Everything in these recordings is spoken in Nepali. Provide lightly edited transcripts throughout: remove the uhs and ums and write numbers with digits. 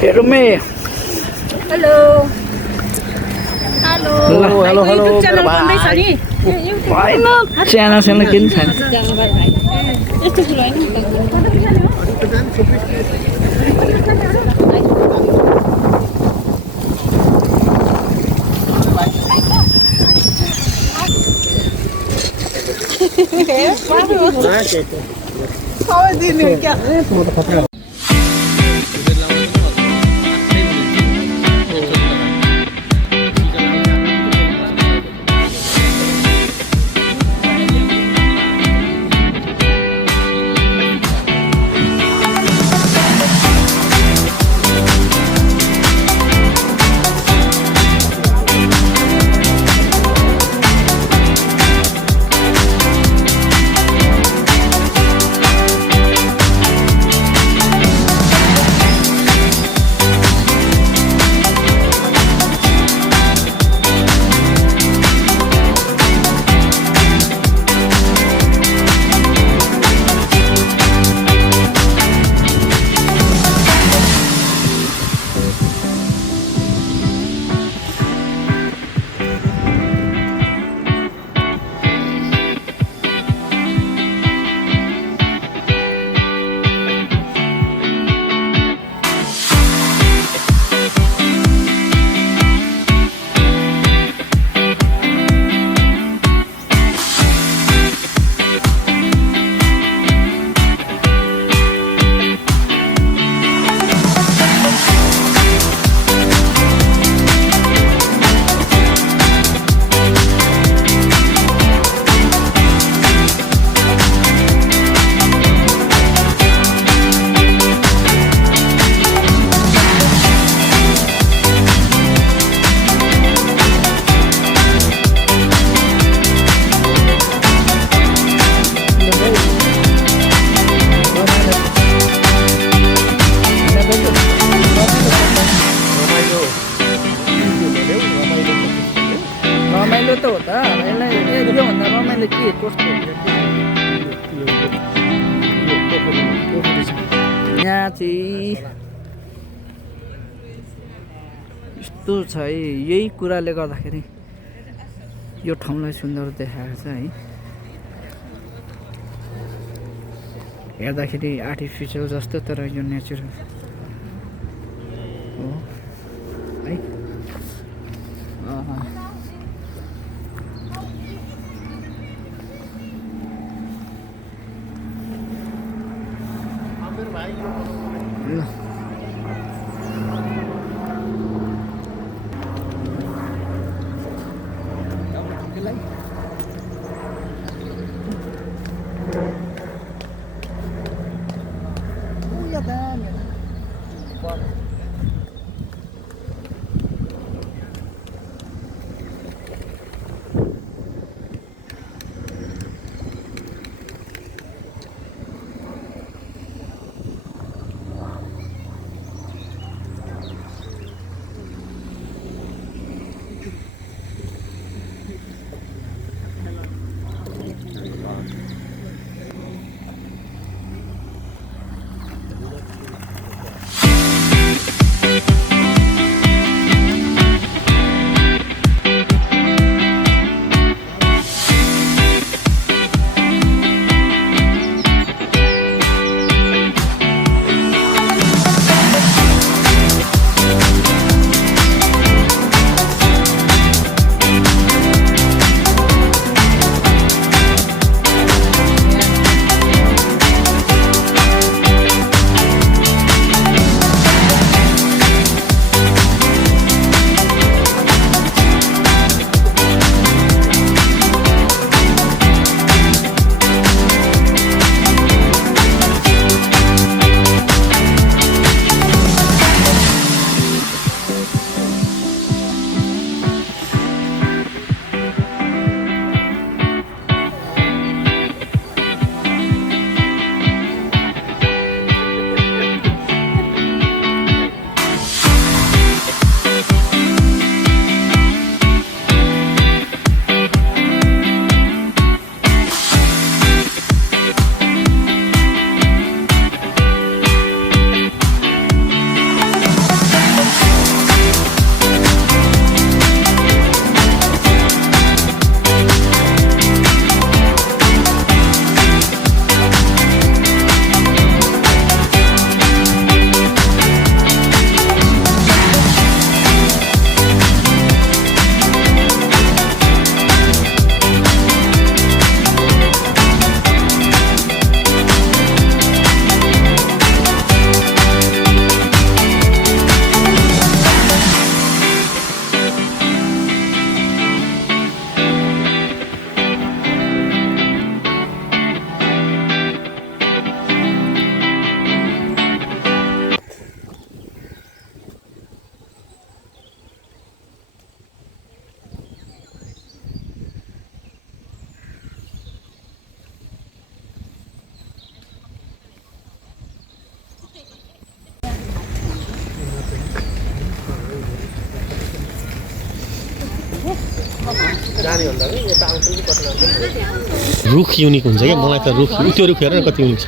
हेरौँ hello hello hello hello channel बन्दै छ नि होइन च्यानल किन छैन यस्तो कुरा हैन रमाइलो त हो त यसलाई योभन्दा रमाइलो के कस्तो यहाँ चाहिँ यस्तो छ है यही कुराले गर्दाखेरि यो ठाउँलाई सुन्दर देखाएको छ है हेर्दाखेरि आर्टिफिसियल जस्तो तर यो नेचुरल हो है रुख युनिक हुन्छ क्या मलाई त रुख त्यो रुख हेर न कति युनिक छ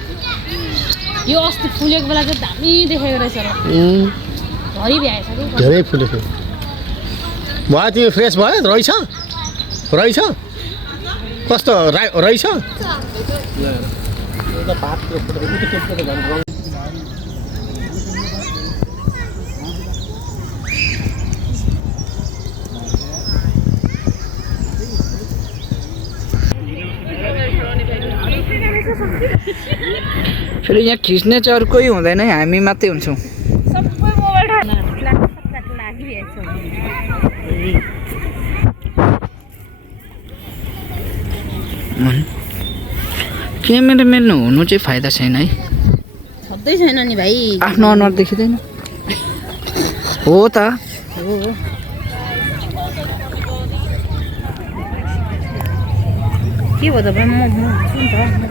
यो अस्ति फुलेको बेला चाहिँ दामी देखेको रहेछ र भरि भ्याएछ कि धेरै फुलेको भयो तिमी फ्रेस भयो रहेछ रहेछ कस्तो रहेछ फेरि यहाँ खिच्ने चाहिँ अरू कोही हुँदैन है हामी मात्रै हुन्छौँ सबै मोबाइल लागिरहेको क्यामेराम्यान हुनु चाहिँ फाइदा छैन है छँदै छैन नि भाइ आफ्नो अनुहार देखिँदैन हो त के भयो त भाइ म हुन्छु नि त दामी हुन्छ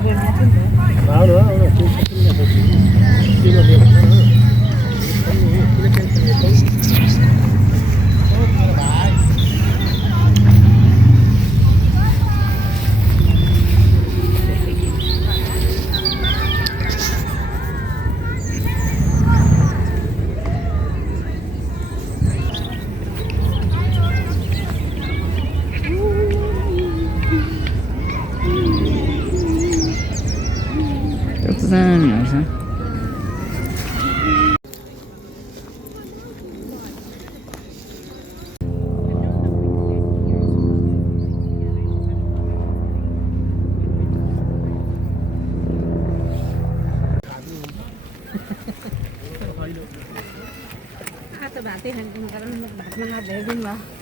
भातै खानु कारण भातमा नभ्याइदिनु भयो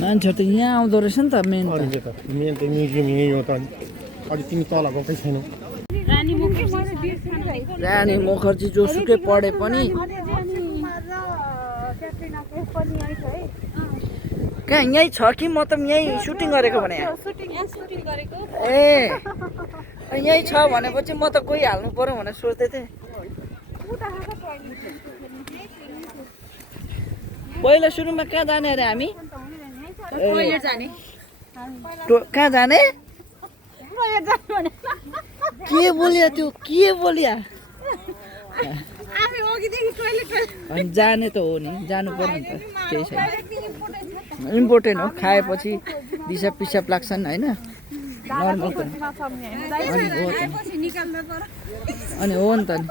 मान्छेहरू त यहाँ आउँदो रहेछ नि त मेन मेन त म्युजियम यही हो त अलि तिमी तल गएकै छैनौ रानी मुखर्जी जोसुकै पढे पनि कहाँ यहीँ छ कि म त यहीँ सुटिङ गरेको भने ए यहीँ छ भनेपछि म त कोही हाल्नु पर्यो भनेर सोच्दै थिएँ पहिला सुरुमा कहाँ जाने अरे हामी कहाँ जाने के बोलिया त्यो के बोलिया अनि जाने त हो नि जानु पर्यो नि त केही छैन इम्पोर्टेन्ट हो खाएपछि दिसा पिसाब लाग्छन् होइन नर्मल पनि अनि हो नि त नि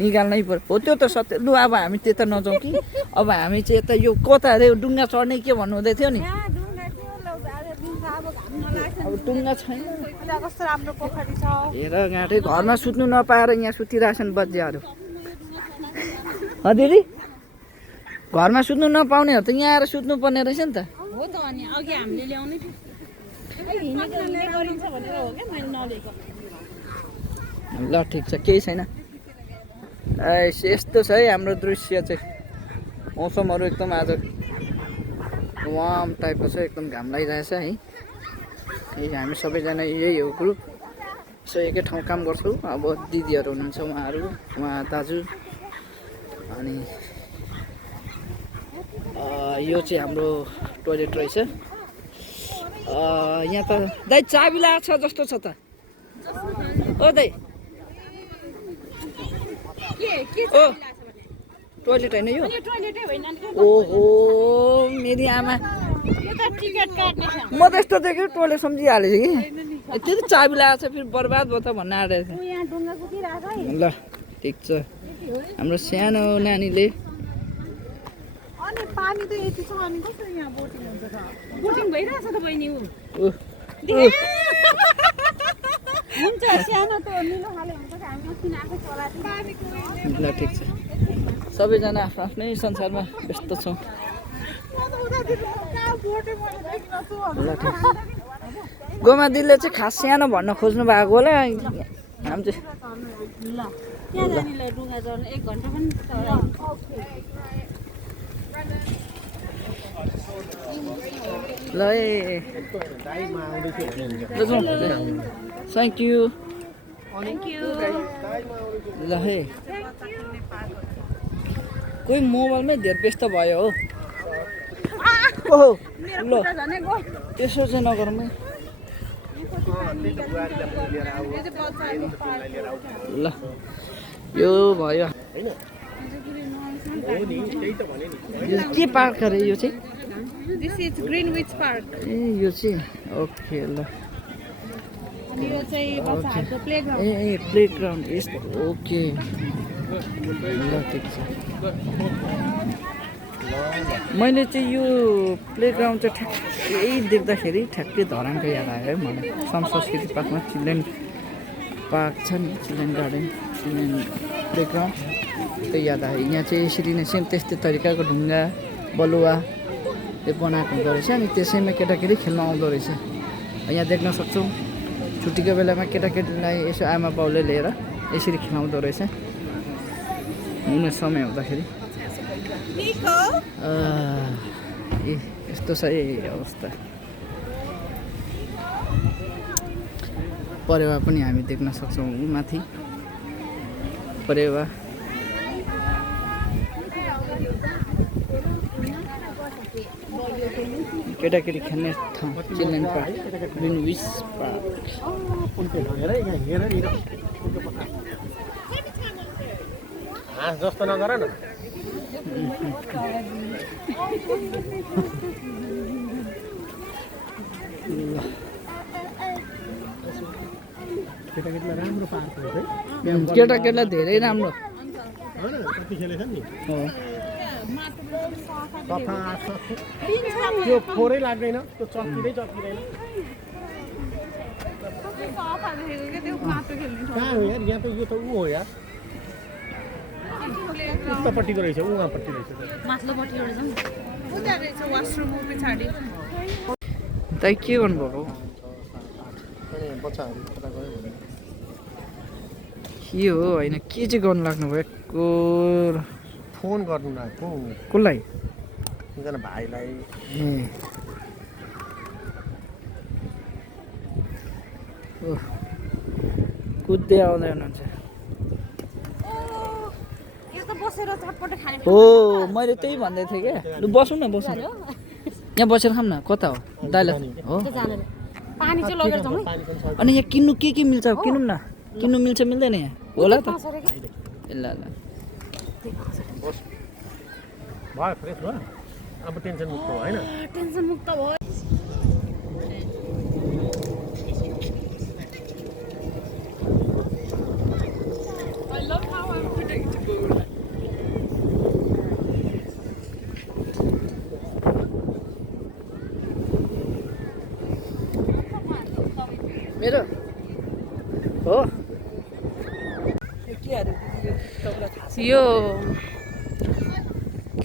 निकाल्नै पर्यो हो त्यो त सत्य लु अब हामी त्यता नजाउँ कि अब हामी चाहिँ यता यो कता अरे डुङ्गा चढ्ने के भन्नु हुँदै थियो नि अब डुङ्गा छैन कस्तो राम्रो पोखरी छ हेर घाँटे घरमा सुत्नु नपाएर यहाँ सुतिरहेछन् बच्चाहरू दिदी घरमा सुत्नु नपाउनेहरू त यहाँ आएर सुत्नु पर्ने रहेछ नि त हो त अनि अघि हामीले ल्याउने हिँड्ने गरिन्छ भनेर हो क्या मैले नलिएको ल ठिक छ केही छैन यस्तो छ है हाम्रो दृश्य चाहिँ मौसमहरू एकदम आज वार्म टाइपको छ एकदम घाम लागिरहेछ है हामी सबैजना यही हो ग्रुप सो एकै ठाउँ काम गर्छौँ अब दिदीहरू हुनुहुन्छ उहाँ दाजु अनि यो चाहिँ हाम्रो टोइलेट रहेछ यहाँ त दाइ चाबी लागेको छ जस्तो छ त ओ दाइ ओ टोइलेट होइन यो ओहो मेरी आमा म त यस्तो देखेँ टोइलेट सम्झिहालेछु कि त्यति चाबी लागेको छ फेरि बर्बाद भयो त भन्न आँटेको छ ल ठिक छ हाम्रो सानो नानीले पानी त यति छ अनि कस्तो यहाँ बोटिङ हुन्छ त बोटिङ भइरहेछ त बहिनी हुन्छ सानो त निलो खाले हुन्छ हामी किन आएको चला ल ठिक छ सबैजना आफ्नो आफ्नै संसारमा व्यस्त छौँ गोमा दिदीले चाहिँ खास सानो भन्न खोज्नु भएको होला हामी चाहिँ ल है थ्याङ्क यू ल है कोही मोबाइलमै धेर व्यस्त भयो हो ओहो ल त्यसो चाहिँ नगरौँ है ल यो भयो यो के पार्क अरे यो चाहिँ This is Greenwich Park. ए यो चाहिँ ओके ल अनि यो चाहिँ बच्चाहरूको प्लेग्राउन्ड ए प्लेग्राउन्ड यस्तो ओके ल ठिक छ मैले चाहिँ यो प्लेग्राउन्ड चाहिँ ठ्याक्कै देख्दाखेरि ठ्याक्कै धरानको याद आयो है मलाई संस्कृति पार्कमा चिल्ड्रेन पार्क छ नि चिल्ड्रेन गार्डन चिल्ड्रेन प्लेग्राउन्ड त्यही याद आयो यहाँ चाहिँ यसरी नै सेम त्यस्तै तरिकाको ढुङ्गा बलुवा त्यो बनाएको हुँदो रहेछ अनि त्यसैमा केटाकेटी खेल्न आउँदो रहेछ यहाँ देख्न सक्छौँ छुट्टीको बेलामा केटाकेटीलाई यसो आमा बाउले लिएर यसरी खेलाउँदो रहेछ हुने समय हुँदाखेरि ए यस्तो छ है अवस्था परेवा पनि हामी देख्न सक्छौँ माथि परेवा केटाकेटी खेल्ने ठाउँ चिल्ड्रेन पार्क ग्रिनविच पार्क जस्तो नगर न केटाकेटीलाई राम्रो पार्क हो है केटाकेटीलाई धेरै राम्रो कति खेलेछ नि हो सफा त्यो फोहोरै लाग्दैन त्यो चक्किँदैन कहाँ हो यार यहाँ त यो त ऊ हो यार उतापट्टिको रहेछ उहाँपट्टि रहेछ माथिल्लोपट्टि एउटा छ नि उता रहेछ वासरुम पछाडि दाइ के गर्नुभएको बच्चाहरू कता गयो भने के हो होइन के चाहिँ गर्नु लाग्नु भएको फोन गर्नु भएको कसलाई एकजना भाइलाई ए ओह कुद्दै आउँदै हुनुहुन्छ हो मैले त्यही भन्दै थिएँ क्या लु बसौँ न बसौँ यहाँ बसेर खाऊँ न कता हो दाइला हो पानी चाहिँ लगेर जाउँ है अनि यहाँ किन्नु के मिल्छ किनौँ न किन्नु मिल्छ मिल्दैन यहाँ होला त ए ल ल भयो फ्रेस भयो अब टेन्सन मुक्त भयो होइन टेन्सन मुक्त भयो मेरो हो यो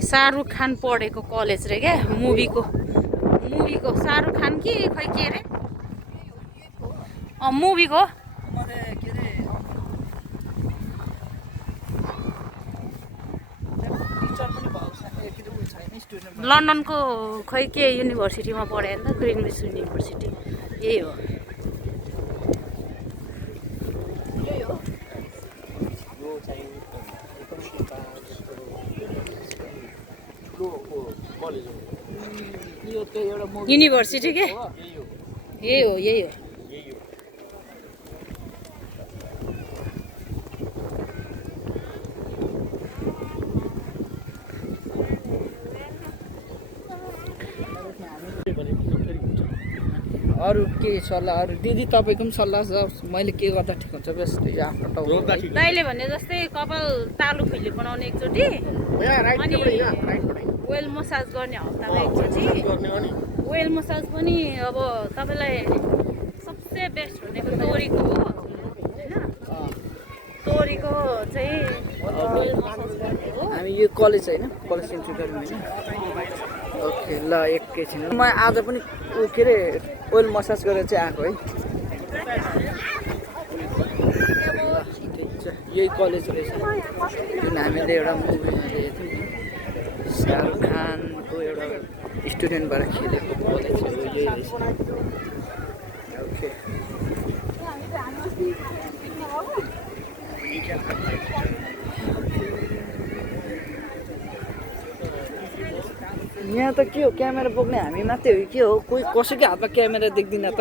शाहरुख खान पढेको कलेज रे क्या मुभीको शाहरुख खान कि खै के अरे मुभीको लन्डनको खै के युनिभर्सिटीमा पढे नि त ग्रिनविच युनिभर्सिटी यही हो युनिभर्सिटी के यही हो अरू के सल्लाह अरू दिदी तपाईँको पनि सल्लाह छ मैले के गर्दा ठिक हुन्छ बेस आफ्नो टाउको दाइले भने जस्तै कपाल तालु खुइले बनाउने एकचोटि अनि वेल मसाज गर्ने हप्तामा एकचोटि वेल मसाज पनि अब तपाईँलाई सबसे बेस्ट भनेको तोरीको हो होइन तोरीको चाहिँ वेल मसाज गर्ने हो हामी यो कलेज होइन कलेज इन्ट्री गऱ्यौँ होइन ओके ल एकैछिन म आज पनि के अरे ओइल मसाज गरेर चाहिँ आएको है यही कलेज रहेछ जुन हामीले एउटा मुभीमा देखेको थियौँ नि शाहरुख खानको एउटा स्टुडेन्टबाट खेलेको कलेज हो यही रहेछ ओके यहाँ त के हो क्यामेरा बोक्ने हामी मात्रै हो के हो कोही कसैको हातमा क्यामेरा देख्दिनँ त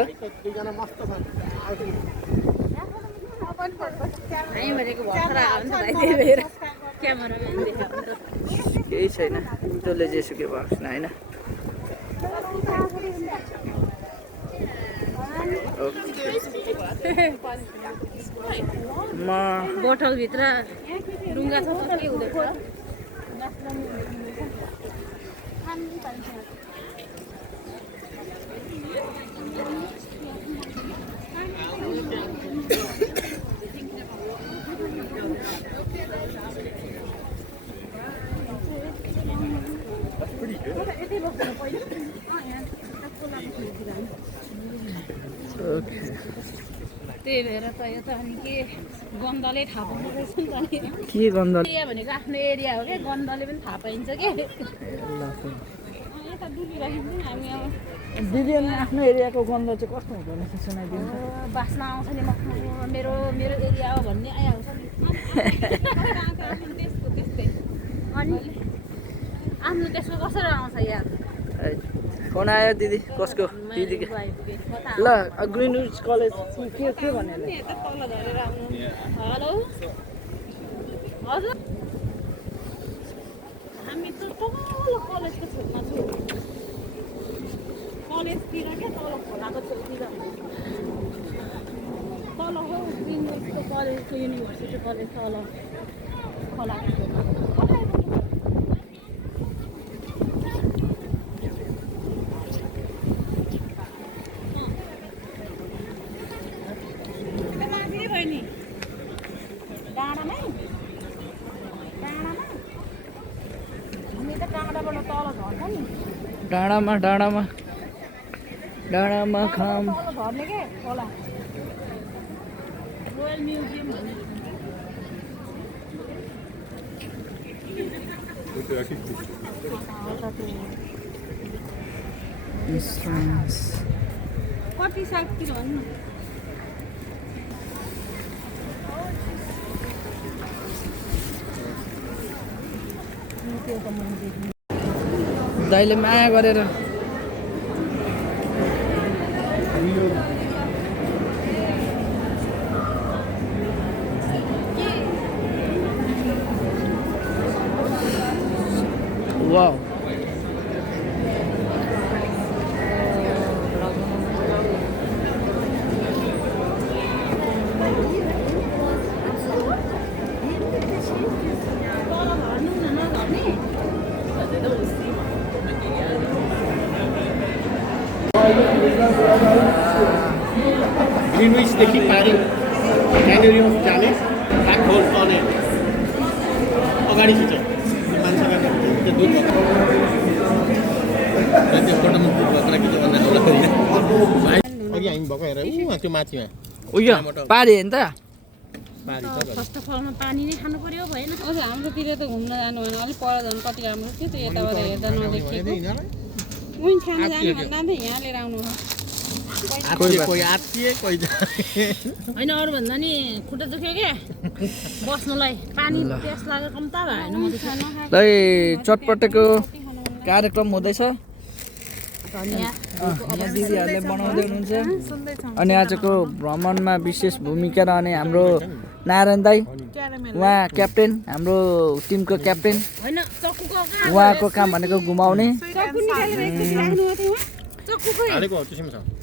केही छैन जसले जेसुकै भएको छैन होइन म बोतलभित्र डुङ्गा छ के हुँदैछ त्यही भएर त यो त अनि के गन्धले थाहा पाउँदो रहेछ नि त अनि के गन्ध एरिया भनेको आफ्नो एरिया हो क्या गन्धले पनि थाहा पाइन्छ कि यता डुबिराखिन्छ नि हामी अब दिदी अनि आफ्नो एरियाको गन्ध चाहिँ कस्तो हुँदो रहेछ सुनाइदिनु बास्न आउँछ नि मेरो मेरो एरिया हो भन्ने आइहाल्छ नि त्यसको त्यस्तै अनि आफ्नो त्यसको कसरी आउँछ याद फोन आयो दिदी कसको दिदीको ल ग्रिनविच कलेज के भन्यो हेलो हजुर हामी त तल कलेजको छेउमा छौँ कलेजतिर क्या तल खोलाको छेउतिर तल हो ग्रिनविचको कलेजको युनिभर्सिटी कलेज तल खोलाको छेउमा डाँडामा खाम झर्ने के खोला रोयल म्युजियम भन्ने कति सागतिर भन्नु दाइले माया गरेर वाउ ग्रिनविचदेखि पारि क्यानेरियम जाने ब्ल्याक होल टनेल अगाडि छ मान्छेका त्यो दुध त्यो फोटोमा दुध भएको कि भन्दाखेरि अघि हामी भएको हेर त्यो माथिमा उयो पारि हेर्नु त फर्स्ट अफ अलमा पानी नै खानु पर्यो भएन अझ हाम्रोतिर त घुम्न जानु भएन अलिक पर झन् कति राम्रो थियो त्यो यताबाट हेर्दा नदेखेको उहीँ खानु जाने भन्दा त यहाँ लिएर आउनु होइन अरू भन्दा नि खुट्टा दुख्यो क्या बस्नुलाई पानी प्यास लागेर कम्ता भएन म त ल चटपटेको कार्यक्रम हुँदैछ यहाँ दिदीहरूले बनाउँदै हुनुहुन्छ अनि आजको भ्रमणमा विशेष भूमिका रहने हाम्रो नारायण दाई उहाँ क्याप्टेन हाम्रो टिमको क्याप्टेन उहाँको काम भनेको घुमाउने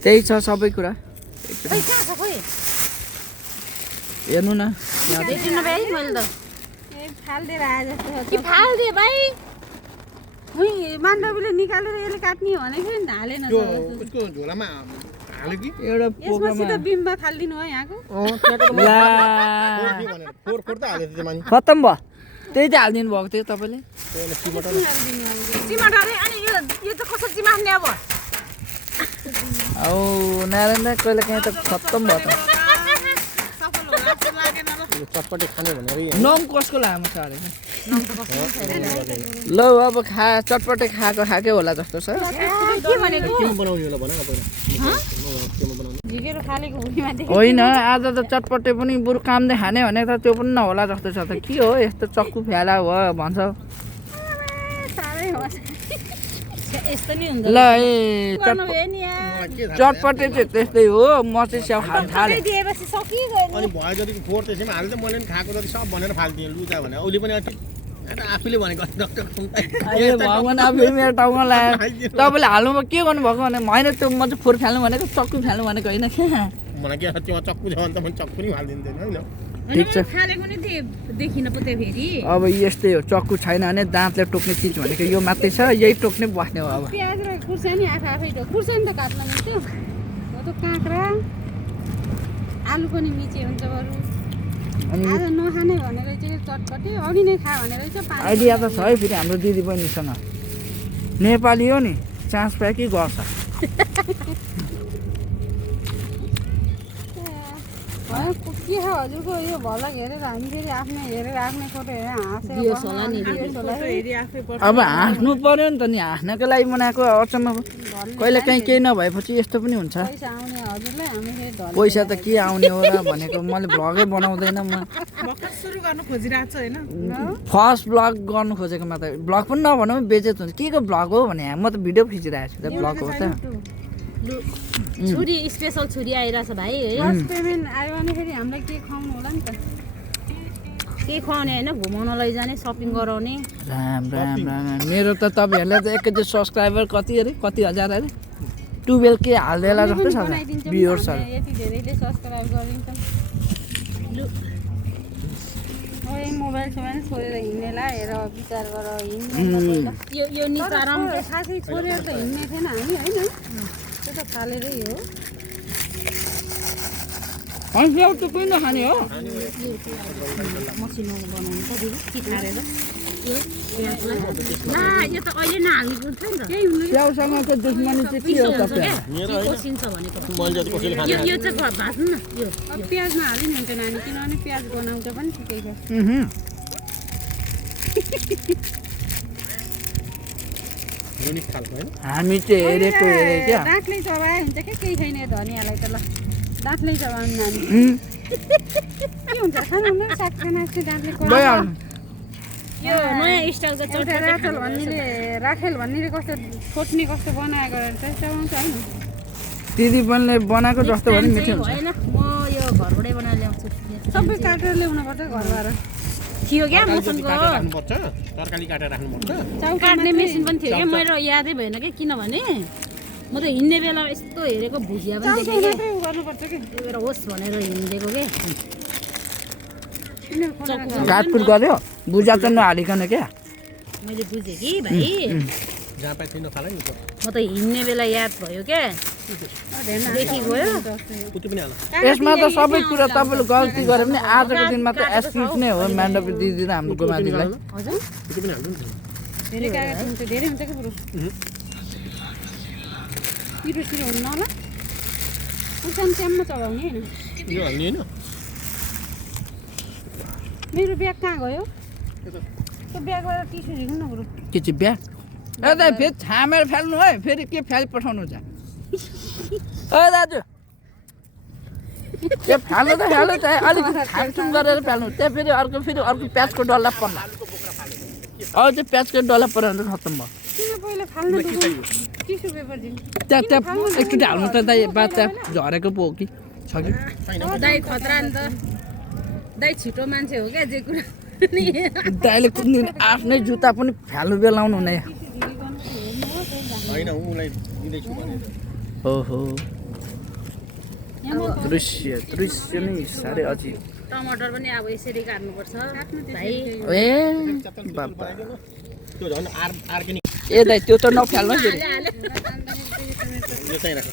त्यही छ सबै कुरा हेर्नु न मान्डवीले निकालेर यसले काट्ने भनेको नि हालेन एउटा यसपछि बिम्बा थालिदिनु हो यहाँको खत्तम भयो त्यही त हालिदिनु भएको थियो तपाईँले चिमाट अरे अनि यो त कसरी चिमाट नि अब औ नारायण दाई कहिले काहीँ त खत्तम भयो त चटपटे खाने भनेर नङ कसको लामो छ अरे ल अब चटपटे खाएकै होला जस्तो छ। के भनेको केमा बनाउने होला भन न पहिला केमा बनाउने झिकेर फालेको भुइँमा देखेँ होइन आज त चटपटे पनि बरु कामले खाने भने त त्यो पनि नहोला जस्तो छ त। के हो यस्तो चक्कु फ्याला भयो भन्छ। साह्रै हो यस्तो नि हुन्छ ल ए गर्नुभयो नि यार चटपटे चाहिँ त्यस्तै हो। म चाहिँ स्याउ खान थालेँ। दिएपछि सकिगयो अनि भयो जतिको फोहोर त्यसैमा हाल्दै मैले पनि खाएको जति सब भनेर फालिदिएँ लुगा भने उसले पनि आफूले भनेको डक्टर ए भगवान् अब फेरि मेरो टाउमा लाग्यो। तपाईँले हाल्नुमा के गर्नुभएको भने होइन त्यो म चाहिँ फोहोर फाल्नु भनेको चक्कु फाल्नु भनेको होइन क्या। मलाई के त्यो चक्कु छ भने त मैले चक्कु नि फालिदिन्थेन होइन ठिक छ। फालेको नि देखिन पो त्यो फेरि अब यस्तै हो चक्कु छैन भने दाँतले टोक्ने चिज भनेको यो मात्रै छ। यही टोक्ने बस्ने हो अब। प्याज र खुर्सानी आफै खुर्सानी त काट्न मिल्थ्यो हो त काँक्रा आलु पनि मिचे हुन्छ बरु अनि आज नखाने भनेर चाहिँ चटपटे अघि नै खा भनेर चाहिँ पानी आइडिया त छ है फेरि हाम्रो दिदी बहिनीसँग। नेपाली हो नि चान्स पाए कि गर्छ। के छ हजुरको यो भलक हेरेर हामी फेरि आफ्नै हेरेर आफ्नै फोटो हेरेर हाँसेर अब हाँस्नु पर्यो नि त नि। हाँस्नको लागि बनाएको अचम्म कहिले काहीँ केही नभएपछि यस्तो पनि हुन्छ। पैसा आउने हजुरलाई हामी फेरि धनी पैसा त के आउने हो र भनेको मैले भ्लगै बनाउँदैन म। सुरु गर्नु खोजिरहेको छ होइन फर्स्ट भ्लग गर्नु खोजेको मात्र भ्लग पनि नभनौँ बेजेत हुन्छ। के को भ्लग हो भने म त भिडियो खिचिरहेको छु त भ्लग हो त। छुरी स्पेसल छुरी आइरहेछ भाइ है पेमेन्ट आयो भने फेरि हामीलाई के खुवाउनु होला नि त के खुवाउने होइन घुमाउन लैजाने सपिङ गराउने राम राम राम। मेरो त तपाईँहरूलाई त एकैचोटि सब्सक्राइबर कति अरे कति हजार अरे 12K हालिदिएला जस्तो छ भ्युअर्सहरू। यति धेरैले सब्सक्राइब गरिन्छ मोबाइल सोबाइल छोडेर हिँड्नेला हेर विचार गर हिँड्ने यो निचारम खासै छोडेर त हिँड्ने थिएन हामी होइन त्यो त फालेरै हो अनि स्याउ त कोही नखाने हो। मसिनो बनाउनु त दिदी चितारेर यो यो त अहिले नहाल्ने कुन छ नि त स्याउसँगको दुश्मनी चाहिँ के हो तपाईँ? कोसिन्छ भनेको मैले जति कसैले खाने यो चाहिँ भाज्नु न यो प्याज नहाले नि हुन्छ नानी किनभने प्याज बनाउँदा पनि ठिकै छ युनिक खालको होइन हामी चाहिँ हेरेको हेरे क्या। दाँतले चबाए हुन्छ क्या केही छैन धनियालाई त ल दाँतले चबाउनु नानी के हुन्छ खानु सक्दैन दाँतले भइहाल्नु। यो नयाँ स्टाइलको चौथा राखेल भन्नेले कस्तो छोट्ने कस्तो बनाएको रहेछ चबाउँछ होइन दिदी बहिनीले बनाएको जस्तो भने मिठो हुन्छ। होइन म यो घरबाटै बनाएर ल्याउँछु सबै काटेर ल्याउनुपर्छ घरबाट थियो क्या मसनको राख्नुपर्छ तरकारी काटेर राख्नुपर्छ काट्ने मेसिन पनि थियो क्या मेरो यादै भएन क्या किनभने म त हिँड्ने बेला यस्तो हेरेको भुजिया पनि देखेँ गर्नुपर्छ कि होस् भनेर हिँडेको के काटकुट गर्यो बुझा त नहालिकन क्या। मैले बुझेँ कि भाइ जहाँ पाइ थिएन खाला नि त म त हिँड्ने बेला याद भयो क्या देखि गयो उति पनि हाल यसमा त सबै कुरा तपाईँले गल्ती गरे पनि आजको दिनमा त एस्क्युज नै हो मान्डव दिदी र हाम्रो गोमादिलाई। हजुर उति पनि हाल्नु नि धेरै कागज हुन्छ धेरै हुन्छ कि पुरो पिरो सिरो हुन्न होला उसान च्याममा चलाउने होइन यो हाल्ने होइन मेरो ब्याग कहाँ गयो त्यो ब्यागबाट टिस्यु झिक्नु न बरु के चाहिँ ब्याग ए दाइ फेरि छामेर फाल्नु है फेरि के फालि पठाउनु छ ओ दाजु त्यो फाल्नु त फाल्नु चाहिँ अलिक छामछुम गरेर फाल्नु त्यहाँ फेरि अर्को प्याजको डल्ला पर्ला अब त्यो प्याजको डल्ला परेर खत्तम भयो। किन पहिला फाल्नु टिस्यु पेपर दिनु त्यहाँ एकचोटि हाल्नु त दाइ बाचा झरेको पो हो कि छ कि दाइ खतरा नि त दाइ छिटो मान्छे हो क्या जे कुरा दाइले कुन दिन आफ्नै जुत्ता पनि फ्याल्नु बेलाउनु हुने। होइन उसलाई दिँदैछु भने ओहो दृश्य नै साह्रै अझै टमाटर पनि अब यसरी काट्नुपर्छ भाइ ए बाबा त्यो झन् अर्ग्यानिक ए दाइ त्यो त नफ्याल्नु फेरि यो चाहिँ राख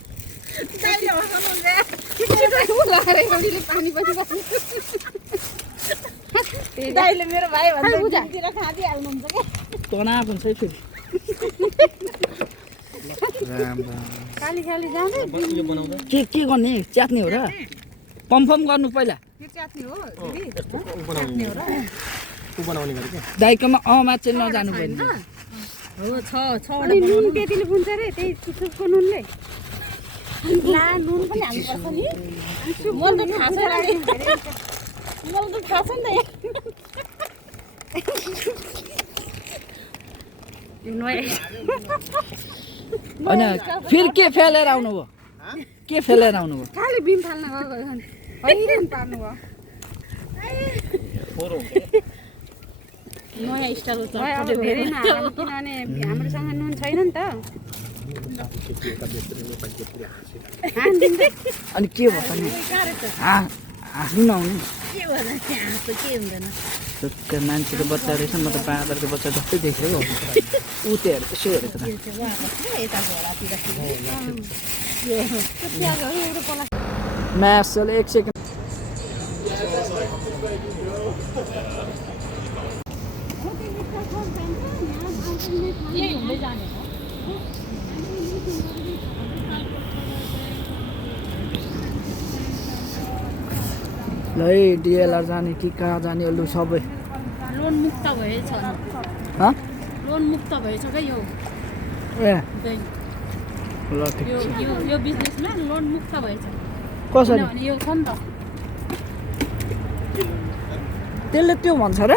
दाइले मेरो भाइ भन्दै खादिहाल्नुहुन्छ क्या तनाव हुन्छ है फेरि। राम राम खाली खाली जाँदै यो बनाउँदा के गर्ने च्यात्ने हो र कन्फर्म गर्नु पहिला यो च्यात्ने हो बनाउने को बनाउने गरे क्या दाइकोमा मान्छे नजानु पर्ने हो छवटा नुन त्यतिले बुन्छ रे त्यही सुपको नुनले ला नुन पनि हाल्नुपर्छ नि मलाई त थाहा छैन मलाई त थाहा छैन त होइन फेरि के फेलेर आउनुभयो के फेलेर आउनुभयो खालि बिम फाल्न गएको हैरान पार्नु भयो नयाँ स्टाइल अब धेरै नहाल्नु किनभने हाम्रोसँग नुन छैन नि त अनि के भयो नि हाँस्नु नआउनु के भन्दा हाँसो के हुँदैन ढुक्क मान्छेको बच्चा रहेछ म त बाँदरको बच्चा जस्तै देखेको ऊ त्यो हेरेको यसो हेरेको त म्यासल एक सेकेन्ड यही हुँदै जाने हो ल है डिएलआर जाने कि कहाँ जाने लु सबै लोन मुक्त भएछ लोन मुक्त भएछ क्या यो ए बैंक ल ठिक छ यो बिजनेसमा लोन मुक्त भएछ कसरी किनभने यो छ नि त त्यसले त्यो भन्छ र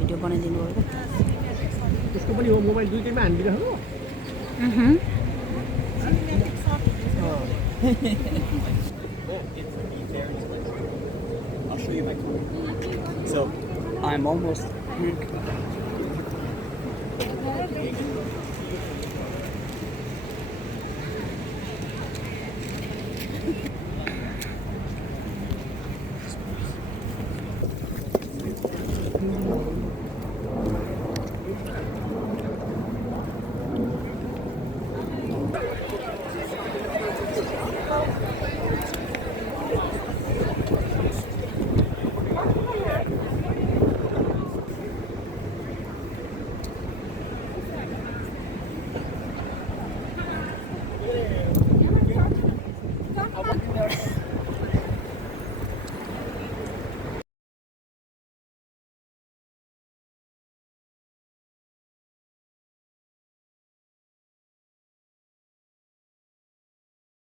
भिडियो बनाइदिनु भयो त्यसको पनि हो मोबाइल दुईटैमा हानिदिइराख्नु I'm almost